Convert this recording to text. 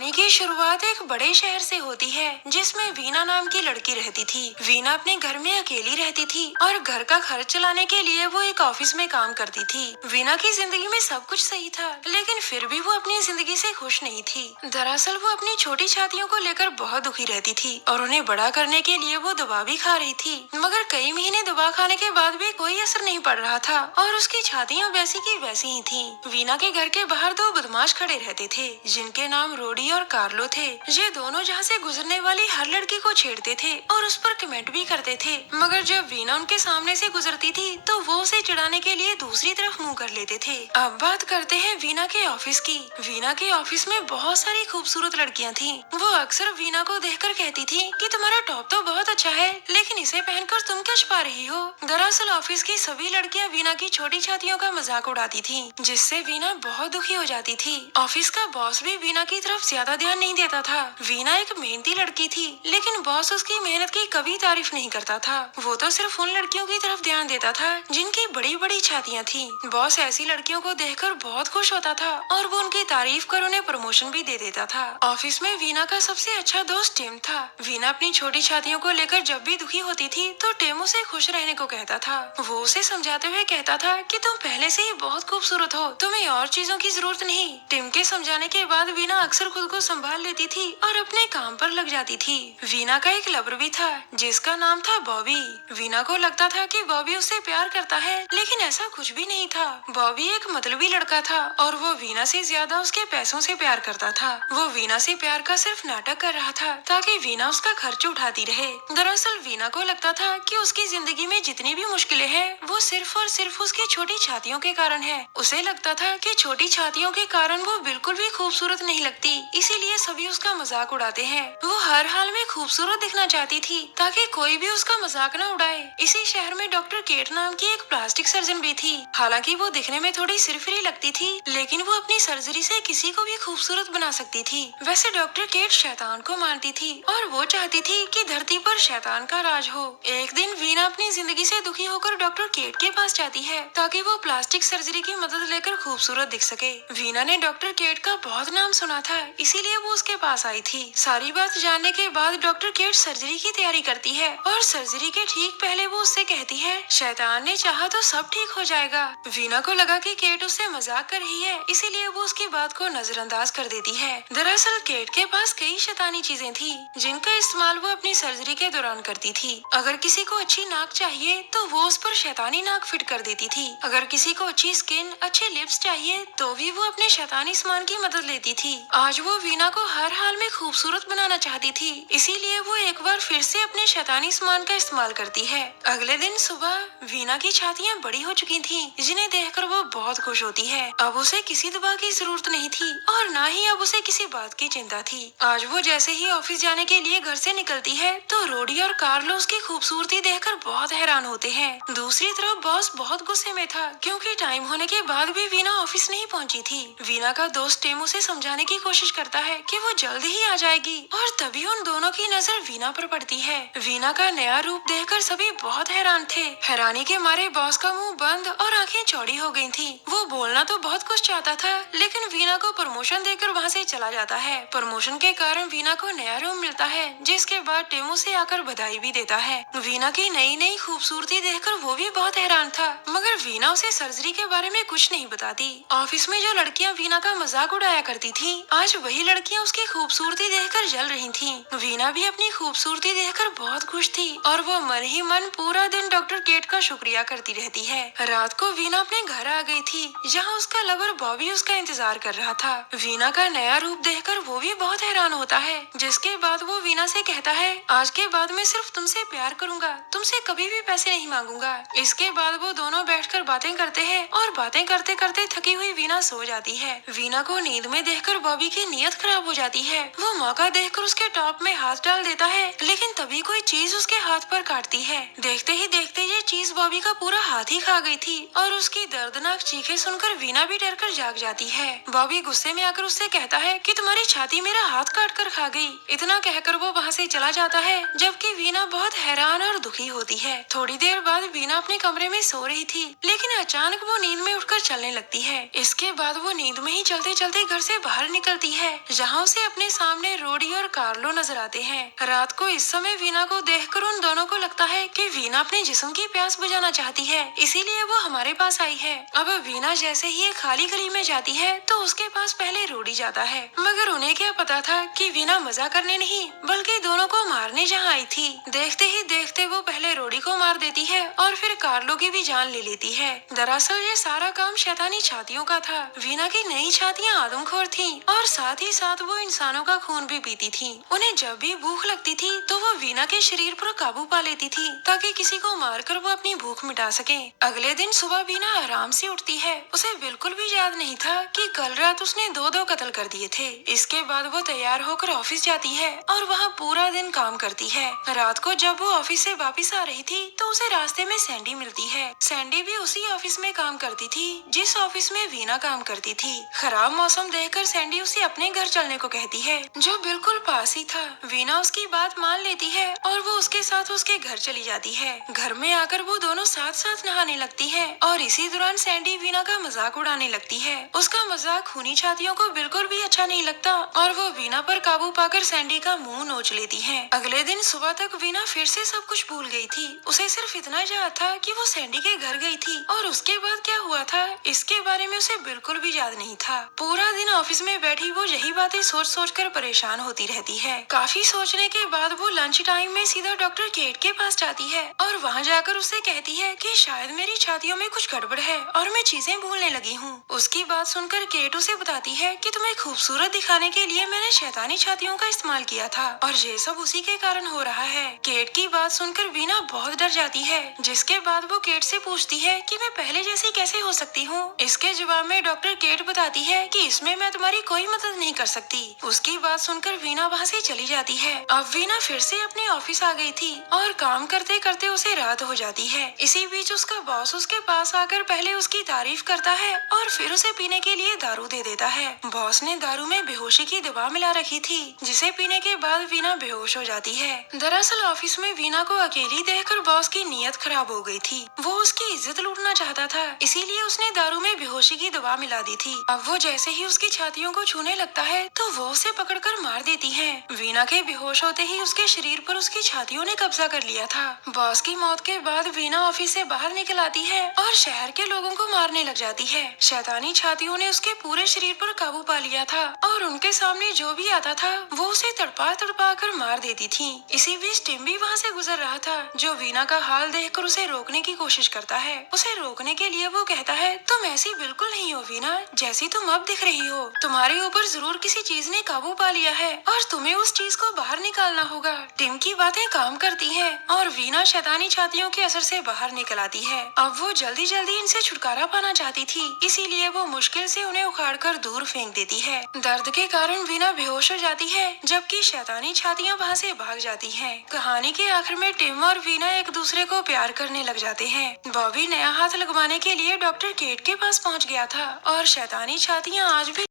कहानी की शुरुआत एक बड़े शहर से होती है जिसमें वीना नाम की लड़की रहती थी। वीना अपने घर में अकेली रहती थी और घर का खर्च चलाने के लिए वो एक ऑफिस में काम करती थी। वीना की जिंदगी में सब कुछ सही था, लेकिन फिर भी वो अपनी जिंदगी से खुश नहीं थी। दरअसल वो अपनी छोटी छातियों को लेकर बहुत दुखी रहती थी और उन्हें बड़ा करने के लिए वो दवा भी खा रही थी, मगर कई महीने दवा खाने के बाद भी कोई असर नहीं पड़ रहा था और उसकी छातियाँ वैसी की वैसी ही थी। वीना के घर के बाहर दो बदमाश खड़े रहते थे जिनके नाम रोडी और कार्लो थे। ये दोनों जहाँ से गुजरने वाली हर लड़की को छेड़ते थे और उस पर कमेंट भी करते थे, मगर जब वीना उनके सामने से गुजरती थी तो वो उसे चिढ़ाने के लिए दूसरी तरफ मुंह कर लेते थे। अब बात करते हैं वीना के ऑफिस की। वीना के ऑफिस में बहुत सारी खूबसूरत लड़कियां थीं। वो अक्सर वीना को देखकर कहती थी कि तुम्हारा टॉप तो बहुत अच्छा है, लेकिन इसे पहनकर तुम क्या छुपा रही हो। दरअसल ऑफिस की सभी लड़कियां वीना की छोटी छातियों का मजाक उड़ाती थी, जिससे वीना बहुत दुखी हो जाती थी। ऑफिस का बॉस भी वीना की तरफ ज्यादा ध्यान नहीं देता था। वीना एक मेहनती लड़की थी, लेकिन बॉस उसकी मेहनत की कभी तारीफ नहीं करता था। वो तो सिर्फ उन लड़कियों की तरफ ध्यान देता था जिनकी बड़ी बड़ी छातियां थी। बॉस ऐसी लड़कियों को देखकर बहुत खुश होता था और वो उनकी तारीफ कर उन्हें प्रमोशन भी दे देता था। ऑफिस में वीना का सबसे अच्छा दोस्त टिम था। वीना अपनी छोटी छातियों को लेकर जब भी दुखी होती थी तो टिम उसे खुश रहने को कहता था। वो उसे समझाते हुए कहता था कि तुम पहले से ही बहुत खूबसूरत हो, तुम्हें और चीजों की जरूरत नहीं। टिम के समझाने के बाद वीना अक्सर खुद को संभाल लेती थी और अपने काम पर लग जाती थी। वीना का एक लवर भी था जिसका नाम था बॉबी। वीना को लगता था कि बॉबी उससे प्यार करता है, लेकिन ऐसा कुछ भी नहीं था। बॉबी एक मतलबी लड़का था और वो वीना से ज्यादा उसके पैसों से प्यार करता था। वो वीना से प्यार का सिर्फ नाटक कर रहा था ताकि वीना उसका खर्च उठाती रहे। दरअसल वीना को लगता था कि उसकी जिंदगी में जितनी भी मुश्किलें हैं वो सिर्फ और सिर्फ उसकी छोटी छातियों के कारण है। उसे लगता था कि छोटी छातियों के कारण वो बिल्कुल भी खूबसूरत नहीं लगती, इसीलिए सभी उसका मजाक उड़ाते हैं। वो हर हाल में खूबसूरत दिखना चाहती थी ताकि कोई भी उसका मजाक न उड़ाए। इसी शहर में डॉक्टर केट नाम की एक प्लास्टिक सर्जन भी थी। हालांकि वो दिखने में थोड़ी सिरफिरी लगती थी, लेकिन वो अपनी सर्जरी से किसी को भी खूबसूरत बना सकती थी। वैसे डॉक्टर केट शैतान को मानती थी और वो चाहती थी कि धरती पर शैतान का राज हो। एक दिन वीना अपनी जिंदगी से दुखी होकर डॉक्टर केट के पास जाती है ताकि वो प्लास्टिक सर्जरी की मदद लेकर खूबसूरत दिख सके। वीना ने डॉक्टर केट का बहुत नाम सुना था, इसीलिए वो उसके पास आई थी। सारी बात जानने के बाद डॉक्टर केट सर्जरी की तैयारी करती है और सर्जरी के ठीक पहले वो उससे कहती है, शैतान ने चाहा तो सब ठीक हो जाएगा। वीना को लगा कि केट उससे मजाक कर रही है, इसीलिए वो उसकी बात को नजरअंदाज कर देती है। दरअसल केट के पास कई शैतानी चीजें थी जिनका इस्तेमाल वो अपनी सर्जरी के दौरान करती थी। अगर किसी को अच्छी नाक चाहिए तो वो उस पर शैतानी नाक फिट कर देती थी। अगर किसी को अच्छी स्किन, अच्छे लिप्स चाहिए तो भी वो अपने शैतानी सामान की मदद लेती थी। आज वो वीना को हर हाल में खूबसूरत बनाना चाहती थी, इसीलिए वो एक बार फिर से अपने शैतानी सामान का इस्तेमाल करती है। अगले दिन सुबह वीना की छातियाँ बड़ी हो चुकी थीं, जिन्हें देखकर वो बहुत खुश होती है। अब उसे किसी दवा की जरूरत नहीं थी और न ही अब उसे किसी बात की चिंता थी। आज वो जैसे ही ऑफिस जाने के लिए घर से निकलती है तो रोडी और कार्लो उसकी खूबसूरती देखकर बहुत हैरान होते हैं। दूसरी तरफ बॉस बहुत गुस्से में था क्योंकि टाइम होने के बाद भी वीना ऑफिस नहीं पहुंची थी। वीना का दोस्त टिम उसे समझाने की कोशिश करता है कि वो जल्द ही आ जाएगी और तभी उन दोनों की नजर वीना पर पड़ती है। वीना का नया रूप देखकर सभी बहुत हैरान थे। हैरानी के मारे बॉस का मुंह बंद और आंखें चौड़ी हो गई थी। वो बोलना तो बहुत कुछ चाहता था, लेकिन वीना को प्रमोशन देकर वहाँ से चला जाता है। प्रमोशन के कारण वीना को नया रूम मिलता है, जिसके बाद टिम उसे आकर बधाई भी देता है। वीना की नई नई खूबसूरती देखकर वो भी बहुत हैरान था, मगर वीना उसे सर्जरी के बारे में कुछ नहीं बताती। ऑफिस में जो लड़कियां वीना का मजाक उड़ाया करती थीं, आज वही लड़कियां उसकी खूबसूरती देखकर जल रही थीं। वीना भी अपनी खूबसूरती देखकर बहुत खुश थी और वो मन ही मन पूरा दिन डॉक्टर केट का शुक्रिया करती रहती है। रात को वीना अपने घर आ गई थी, जहाँ उसका लवर बॉबी उसका इंतजार कर रहा था। वीना का नया रूप देखकर वो भी बहुत हैरान होता है, जिसके बाद वो वीना से कहता है, आज के बाद मैं सिर्फ तुमसे प्यार करूंगा, तुमसे कभी भी पैसे नहीं मांगूंगा। इसके बाद वो दोनों बैठकर बातें करते हैं और बातें करते करते थकी हुई वीना सो जाती है। वीना को नींद में देखकर बॉबी की नीयत खराब हो जाती है। वो मौका देखकर उसके टॉप में हाथ डाल देता है, लेकिन तभी कोई चीज उसके हाथ पर काटती है। देखते ही देखते ये चीज बॉबी का पूरा हाथ ही खा गई थी और उसकी दर्दनाक चीखें सुनकर वीना भी डर कर जाग जाती है। बॉबी गुस्से में आकर उससे कहता है कि तुम्हारी छाती मेरा हाथ काट कर खा गई। इतना कहकर वो वहाँ से चला जाता है, जबकि वीना बहुत हैरान और दुखी होती है। थोड़ी देर बाद वीना अपने कमरे में सो रही थी, लेकिन अचानक वो नींद में उठकर चलने लगती है। इसके बाद वो नींद में ही चलते चलते घर से बाहर निकलती है है, जहाँ उसे अपने सामने रोडी और कार्लो नजर आते हैं। रात को इस समय वीना को देखकर उन दोनों को लगता है कि वीना अपने जिस्म की प्यास बुझाना चाहती है, इसीलिए वो हमारे पास आई है। अब वीना जैसे ही एक खाली गली में जाती है तो उसके पास पहले रोडी जाता है, मगर उन्हें क्या पता था कि वीना मजा करने नहीं बल्कि दोनों को मारने जहाँ आई थी। देखते ही देखते वो पहले रोडी को मार देती है और फिर कार्लो की भी जान ले लेती है। दरअसल ये सारा काम शैतानी छातियों का था। वीना की नई छातियाँ आदमखोर थीं और साथ ही साथ वो इंसानों का खून भी पीती थीं। उन्हें जब भी भूख लगती थी तो वो वीना के शरीर पर काबू पा लेती थी ताकि किसी को मारकर वो अपनी भूख मिटा सके। अगले दिन सुबह वीना आराम से उठती है। उसे बिल्कुल भी याद नहीं था कि कल रात उसने दो कत्ल कर दिए थे। इसके बाद वो तैयार होकर ऑफिस जाती है और वहाँ पूरा दिन काम करती है। रात को जब वो ऑफिस से वापस आ रही थी तो उसे रास्ते में सैंडी मिलती है। सैंडी भी उसी ऑफिस में काम करती थी जिस ऑफिस में वीना काम करती थी। खराब मौसम देखकर सैंडी उसे अपने घर चलने को कहती है, जो बिल्कुल पास ही था। वीना उसकी बात मान लेती है और वो उसके साथ उसके घर चली जाती है। घर में आकर वो दोनों साथ साथ नहाने लगती है और इसी दौरान सैंडी वीना का मजाक उड़ाने लगती है। उसका मजाक खूनी छातियों को बिल्कुल भी अच्छा नहीं लगता और वो वीना पर काबू पाकर सैंडी का मुंह नोच लेती है। अगले दिन सुबह तक वीना फिर से सब कुछ भूल गई थी। उसे सिर्फ इतना याद था कि वो सैंडी के घर गई थी और उसके बाद क्या हुआ था इसके बारे में उसे बिल्कुल भी याद नहीं था। पूरा दिन ऑफिस में बैठी वो यही बातें सोच सोच कर परेशान होती रहती है। काफी सोचने के बाद वो लंच टाइम में सीधा डॉक्टर केट के पास जाती है और वहाँ जाकर उससे कहती है कि शायद मेरी छातियों में कुछ गड़बड़ है और मैं चीजें भूलने लगी हूँ। उसकी बात सुनकर केट उसे बताती है कि तुम्हें खूबसूरत दिखाने के लिए मैंने शैतानी छातियों का इस्तेमाल किया था और ये सब उसी के कारण हो रहा है। केट की बात सुनकर वीना बहुत डर जाती है, जिसके बाद वो केट से पूछती है कि मैं पहले जैसी कैसे हो सकती हूँ। इसके जवाब में डॉक्टर केट बताती है कि इसमें मैं तुम्हारी कोई मदद नहीं कर सकती। उसकी बात सुनकर वीना वहाँ से चली जाती है। अब वीना फिर से अपने ऑफिस आ गई थी और काम करते करते उसे रात हो जाती है। इसी बीच उसका बॉस उसके पास आकर पहले उसकी तारीफ करता है और फिर उसे पीने के लिए दारू दे देता है। बॉस ने दारू में बेहोशी की दवा मिला रखी थी, जिसे पीने के बाद वीना बेहोश हो जाती है। दरअसल ऑफिस में वीना को अकेली देखकर बॉस की नीयत खराब हो गई थी। वो उसकी इज्जत लूटना चाहता था, इसीलिए उसने दारू में बेहोशी की दवा मिला दी थी। अब वो जैसे ही उसकी छातियों को छूने लगता है तो वो उसे पकड़कर मार देती है। वीना के बेहोश होते ही उसके शरीर पर उसकी छातियों ने कब्जा कर लिया था। बॉस की मौत के बाद वीना ऑफिस से बाहर निकल आती है और शहर के लोगों को मारने लग जाती है। शैतानी छातियों ने उसके पूरे शरीर पर काबू पा लिया था और उनके सामने जो भी आता था वो उसे तड़पा तड़पा कर मार देती थी। इसी बीच टिम भी वहाँ से गुजर रहा था, जो वीना का हाल देखकर उसे रोकने की कोशिश करता है। उसे रोकने के लिए वो कहता है, तुम ऐसी बिल्कुल नहीं हो वीना, जैसी तुम अब दिख रही हो। तुम्हारे ऊपर जरूर किसी चीज ने काबू पा लिया है और तुम्हें उस चीज को बाहर निकालना होगा। टिम की बातें काम करती हैं और वीना शैतानी छातियों के असर से बाहर निकल आती है। अब वो जल्दी जल्दी इनसे छुटकारा पाना चाहती थी, इसीलिए वो मुश्किल से उन्हें उखाड़कर दूर फेंक देती है। दर्द के कारण वीना बेहोश हो जाती है, जबकि शैतानी छातियां वहाँ से भाग जाती हैं। कहानी के आखिर में टिम और वीना एक दूसरे को प्यार करने लग जाते हैं। बॉबी नया हाथ लगवाने के लिए डॉक्टर केट के पास पहुँच गया था और शैतानी छातियां आज भी